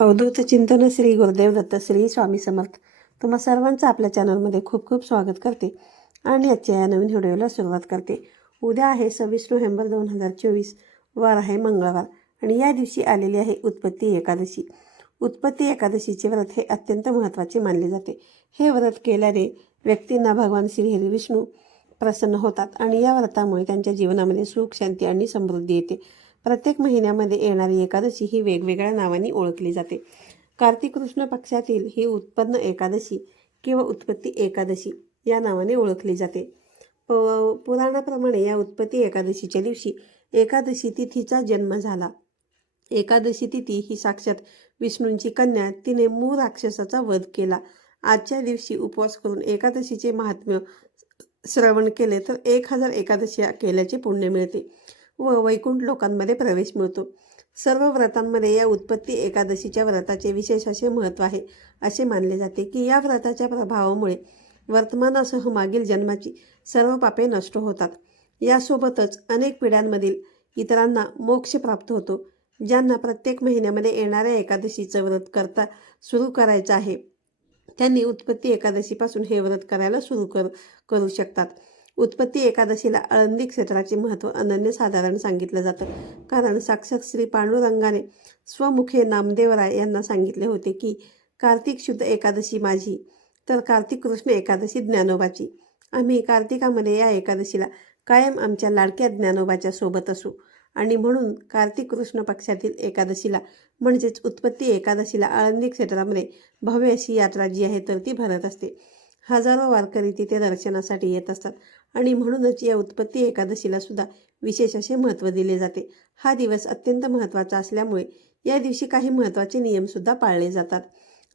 अवधूत चिंतन श्री गुरुदेव दत्त श्री स्वामी समर्थ. तुम्हा सर्वांचं आपल्या चॅनलमध्ये खूप खूप स्वागत करते आणि आजच्या या नवीन व्हिडिओला सुरुवात करते. उद्या आहे सव्वीस नोव्हेंबर दोन हजार चोवीस. वार आहे मंगळवार आणि या दिवशी आलेली आहे उत्पत्ती एकादशी. उत्पत्ती एकादशीचे व्रत हे अत्यंत महत्त्वाचे मानले जाते. हे व्रत केल्याने व्यक्तींना भगवान श्री हरी विष्णू प्रसन्न होतात आणि या व्रतामुळे त्यांच्या जीवनामध्ये सुख शांती आणि समृद्धी येते. प्रत्येक महिन्यामध्ये येणारी एकादशी ही वेगवेगळ्या नावांनी ओळखली जाते. कार्तिक कृष्ण पक्षातील ही उत्पन्न एकादशी किंवा उत्पत्ती एकादशी या नावाने ओळखली जाते. प पुराणाप्रमाणे या उत्पत्ती एकादशीच्या दिवशी एकादशी तिथीचा जन्म झाला. एकादशी तिथी ही साक्षात विष्णूंची कन्या तिने मूळ राक्षसाचा वध केला. आजच्या दिवशी उपवास करून एकादशीचे महात्म्य श्रवण केले तर एक हजार एकादशी केल्याचे पुण्य मिळते. व वैकुंठ लोकांमध्ये प्रवेश मिळतो. सर्व व्रतांमध्ये या उत्पत्ती एकादशीच्या व्रताचे विशेष असे महत्त्व आहे असे मानले जाते की या व्रताच्या प्रभावामुळे वर्तमानासह मागील जन्माची सर्व पापे नष्ट होतात. यासोबतच अनेक पिढ्यांमधील इतरांना मोक्ष प्राप्त होतो ज्यांना प्रत्येक महिन्यामध्ये येणाऱ्या एकादशीचं व्रत करता सुरू करायचं आहे. त्यांनी उत्पत्ती एकादशीपासून हे व्रत करायला सुरू कर करू शकतात. उत्पत्ती एकादशीला आळंदी क्षेत्राचे महत्त्व अनन्यसाधारण सांगितलं जातं. कारण साक्षात श्री पांडुरंगाने स्वमुखे नामदेवराय यांना सांगितले होते की कार्तिक शुद्ध एकादशी माझी तर कार्तिक कृष्ण एकादशी ज्ञानोबाची. आम्ही कार्तिकामध्ये या एकादशीला कायम आमच्या लाडक्या ज्ञानोबाच्या सोबत असू. आणि म्हणून कार्तिक कृष्ण पक्षातील एकादशीला म्हणजेच उत्पत्ती एकादशीला आळंदी क्षेत्रामध्ये भव्य अशी यात्रा जी आहे तर ती भरत असते. हजारो वारकरी तिथे दर्शनासाठी येत असतात. आणि म्हणूनच या उत्पत्ती एकादशीला सुद्धा विशेष असे महत्त्व दिले जाते. हा दिवस अत्यंत महत्त्वाचा असल्यामुळे या दिवशी काही महत्त्वाचे नियमसुद्धा पाळले जातात.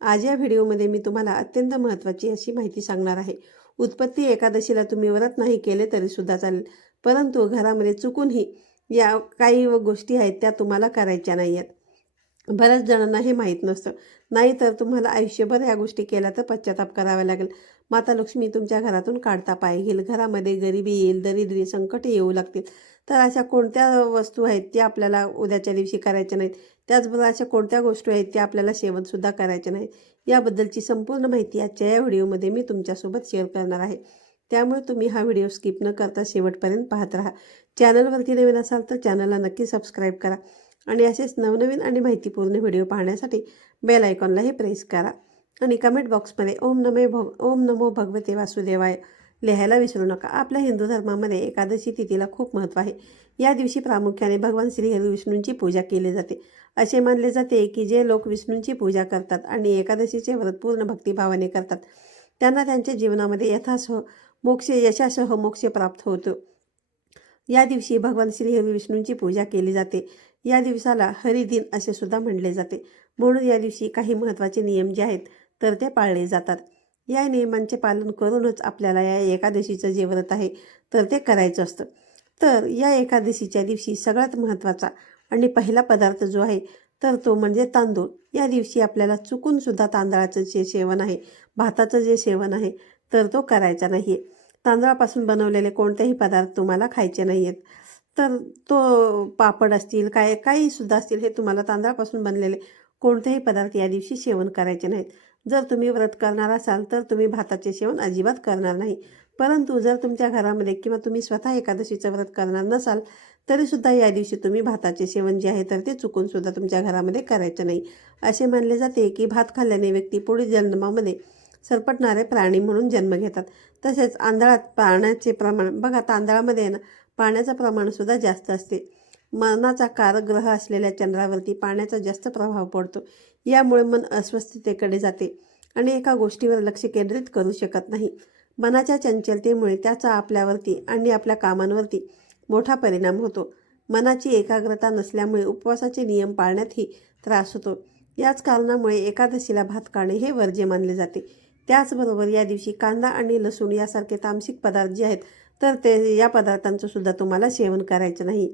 आज या व्हिडिओमध्ये मी तुम्हाला अत्यंत महत्त्वाची अशी माहिती सांगणार आहे. उत्पत्ती एकादशीला तुम्ही व्रत नाही केले तरीसुद्धा चालेल. परंतु घरामध्ये चुकूनही या काही गोष्टी आहेत त्या तुम्हाला करायच्या नाही आहेत बऱ्याच जणांना हे माहीत नसतं. नाहीतर तुम्हाला आयुष्यभर ह्या गोष्टी केल्या तर पश्चाताप करावा लागेल. माता लक्ष्मी तुमच्या घरातून काढता पाय घेईल घरामध्ये गरिबी येईल दरिद्री संकट येऊ लागतील. तर अशा कोणत्या वस्तू आहेत त्या आपल्याला उद्याच्या दिवशी करायच्या नाहीत? त्याचबरोबर अशा कोणत्या गोष्टी आहेत त्या आपल्याला सेवनसुद्धा करायच्या नाहीत? याबद्दलची संपूर्ण माहिती आजच्या या व्हिडिओमध्ये मी तुमच्यासोबत शेअर करणार आहे. त्यामुळे तुम्ही हा व्हिडिओ स्किप न करता शेवटपर्यंत पाहत राहा. चॅनलवरती नवीन असाल तर चॅनलला नक्की सबस्क्राईब करा. आणि असेच नवनवीन आणि माहितीपूर्ण व्हिडिओ पाहण्यासाठी बेल आयकॉनलाही प्रेस करा. आणि कमेंट बॉक्समध्ये ओम नमे भग ओम नमो भगवते वासुदेवाय लिहायला विसरू नका. आपल्या हिंदू धर्मामध्ये एकादशी तिथीला खूप महत्त्व आहे. या दिवशी प्रामुख्याने भगवान श्री हरी विष्णूंची पूजा केली जाते. असे मानले जाते की जे लोक विष्णूंची पूजा करतात आणि एकादशीचे व्रत पूर्ण भक्तिभावाने करतात त्यांना त्यांच्या जीवनामध्ये यथासह मोक्ष यशासह मोक्ष प्राप्त होतो. या दिवशी भगवान श्री हरी विष्णूंची पूजा केली जाते. या दिवसाला हरिदिन असे सुद्धा म्हणले जाते. म्हणून या दिवशी काही महत्त्वाचे नियम जे आहेत तर ते पाळले जातात. या नियमांचे पालन करूनच आपल्याला या एकादशीचं जे व्रत आहे तर ते करायचं असतं. तर या एकादशीच्या दिवशी सगळ्यात महत्त्वाचा आणि पहिला पदार्थ जो आहे तर तो म्हणजे तांदूळ. या दिवशी आपल्याला चुकूनसुद्धा तांदळाचं जे सेवन आहे भाताचं जे सेवन आहे तर तो करायचा नाही आहे तांदळापासून बनवलेले कोणतेही पदार्थ तुम्हाला खायचे नाही आहेत तर तो पापड असतील काय काहीसुद्धा असतील हे तुम्हाला तांदळापासून बनलेले कोणतेही पदार्थ या दिवशी सेवन करायचे नाहीत. जर तुम्ही व्रत करणार असाल तर तुम्ही भाताचे सेवन अजिबात करणार नाही. परंतु जर तुमच्या घरामध्ये किंवा तुम्ही स्वतः एकादशीचं व्रत करणार नसाल तरीसुद्धा या दिवशी तुम्ही भाताचे सेवन जे आहे तर ते चुकूनसुद्धा तुमच्या घरामध्ये करायचं नाही. असे मानले जाते की भात खाल्ल्याने व्यक्ती पुढील जन्मामध्ये सरपटणारे प्राणी म्हणून जन्म घेतात. तसेच आंधळात पाण्याचे प्रमाण बघा तांदळामध्ये ना पाण्याचं प्रमाणसुद्धा जास्त असते. मनाचा कारग्रह असलेल्या चंद्रावरती पाण्याचा जास्त प्रभाव पडतो. यामुळे मन अस्वस्थतेकडे जाते आणि एका गोष्टीवर लक्ष केंद्रित करू शकत नाही. मनाच्या चंचलतेमुळे त्याचा आपल्यावरती आणि आपल्या कामांवरती मोठा परिणाम होतो. मनाची एकाग्रता नसल्यामुळे उपवासाचे नियम पाळण्यातही त्रास होतो. याच कारणामुळे एकादशीला भात खाणे हे वर्ज्य मानले जाते. त्याचबरोबर या दिवशी कांदा आणि लसूण यासारखे तामसिक पदार्थ जे आहेत तर ते या पदार्थांचं सुद्धा तुम्हाला सेवन करायचं नाही.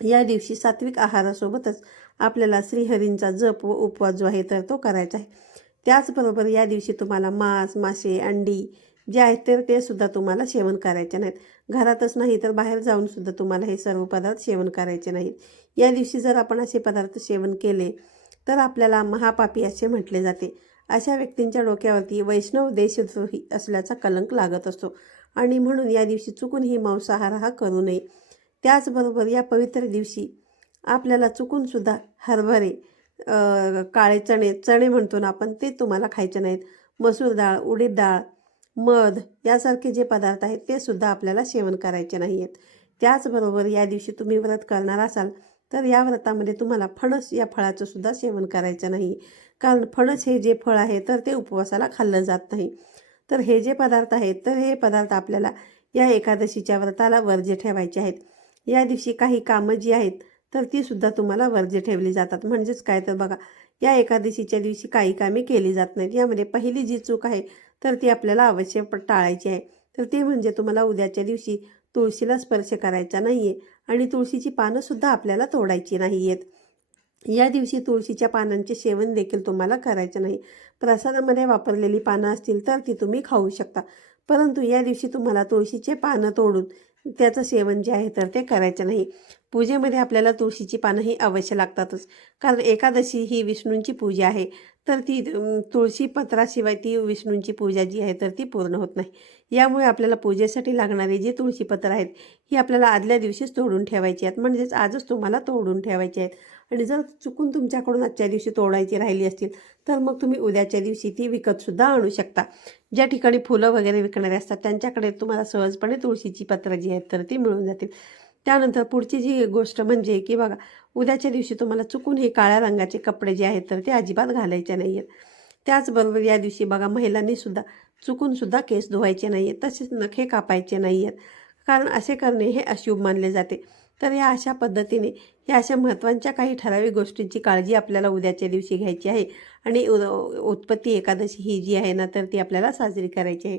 या दिवशी सात्विक आहारासोबतच आपल्याला श्रीहरींचा जप व उपवास जो आहे तर तो करायचा आहे. त्याचबरोबर या दिवशी तुम्हाला मांस मासे अंडी जे आहेत तर ते सुद्धा तुम्हाला सेवन करायचे नाहीत. घरातच नाही तर बाहेर जाऊन सुद्धा तुम्हाला हे सर्व पदार्थ सेवन करायचे नाहीत. या दिवशी जर आपण असे पदार्थ सेवन केले तर आपल्याला महापापी असे म्हटले जाते. अशा व्यक्तींच्या डोक्यावरती वैष्णव देशद्रोही असल्याचा कलंक लागत असतो. आणि म्हणून या दिवशी चुकूनही मांसाहार हा करू नये. त्याचबरोबर या पवित्र दिवशी आपल्याला चुकूनसुद्धा हरभरे काळे चणे चणे म्हणतो ना आपण ते तुम्हाला खायचे नाहीत. मसूर डाळ उडीद डाळ मध यासारखे जे पदार्थ आहेत ते सुद्धा आपल्याला सेवन करायचे नाही आहेत त्याचबरोबर या दिवशी तुम्ही व्रत करणार असाल तर या व्रतामध्ये तुम्हाला फणस या फळाचं सुद्धा सेवन करायचं नाही. कारण फणस हे जे फळ आहे तर ते उपवासाला खाल्लं जात नाही. तर हे जे पदार्थ आहेत तर हे पदार्थ आपल्याला या एकादशीच्या व्रताला वर्ज्य ठेवायचे आहेत. या दिवशी काही कामं जी आहेत तर ती सुद्धा तुम्हाला वर्ज्य ठेवली जातात. म्हणजेच काय तर बघा या एकादशीच्या दिवशी काही कामे केली जात नाहीत. यामध्ये पहिली जी चूक आहे तर ती आपल्याला अवश्य टाळायची आहे. तर ते म्हणजे तुम्हाला उद्याच्या दिवशी तुळशीला स्पर्श करायचा नाही आहे आणि तुळशीची पानंसुद्धा आपल्याला तोडायची नाही आहेत या दिवशी तुळशीच्या पानांचे सेवन देखील तुम्हाला करायचं नाही. प्रसादामध्ये वापरलेली पानं असतील तर ती तुम्ही खाऊ शकता. परंतु या दिवशी तुम्हाला तुळशीचे पानं तोडून त्याचं सेवन जे आहे तर ते करायचं नाही. पूजेमध्ये आपल्याला तुळशीची पानं ही अवश्य लागतातच. कारण एकादशी ही विष्णूंची पूजा आहे. तर ती तुळशी पत्राशिवाय ती विष्णूंची पूजा जी आहे तर ती पूर्ण होत नाही. यामुळे आपल्याला पूजेसाठी लागणारे जे तुळशीपत्र आहेत ही आपल्याला आदल्या दिवशीच तोडून ठेवायची आहेत. म्हणजेच आजच तुम्हाला तोडून ठेवायची आहेत. आणि जर चुकून तुमच्याकडून आजच्या दिवशी तोडायची राहिली असतील तर मग तुम्ही उद्याच्या दिवशी ती विकतसुद्धा आणू शकता. ज्या ठिकाणी फुलं वगैरे विकणारे असतात त्यांच्याकडे तुम्हाला सहजपणे तुळशीची पत्रं जी आहेत तर ती मिळून जातील. त्यानंतर पुढची जी गोष्ट म्हणजे की बघा उद्याच्या दिवशी तुम्हाला चुकून हे काळ्या रंगाचे कपडे जे आहेत तर ते अजिबात घालायचे नाही आहेत त्याचबरोबर या दिवशी बघा महिलांनीसुद्धा चुकूनसुद्धा केस धुवायचे नाही आहेत तसेच नखे कापायचे नाही आहेत कारण असे करणे हे अशुभ मानले जाते. तर या अशा पद्धतीने या अशा महत्त्वाच्या काही ठराविक गोष्टींची काळजी आपल्याला उद्याच्या दिवशी घ्यायची आहे. आणि उत्पत्ती एकादशी ही जी आहे ना तर ती आपल्याला साजरी करायची आहे.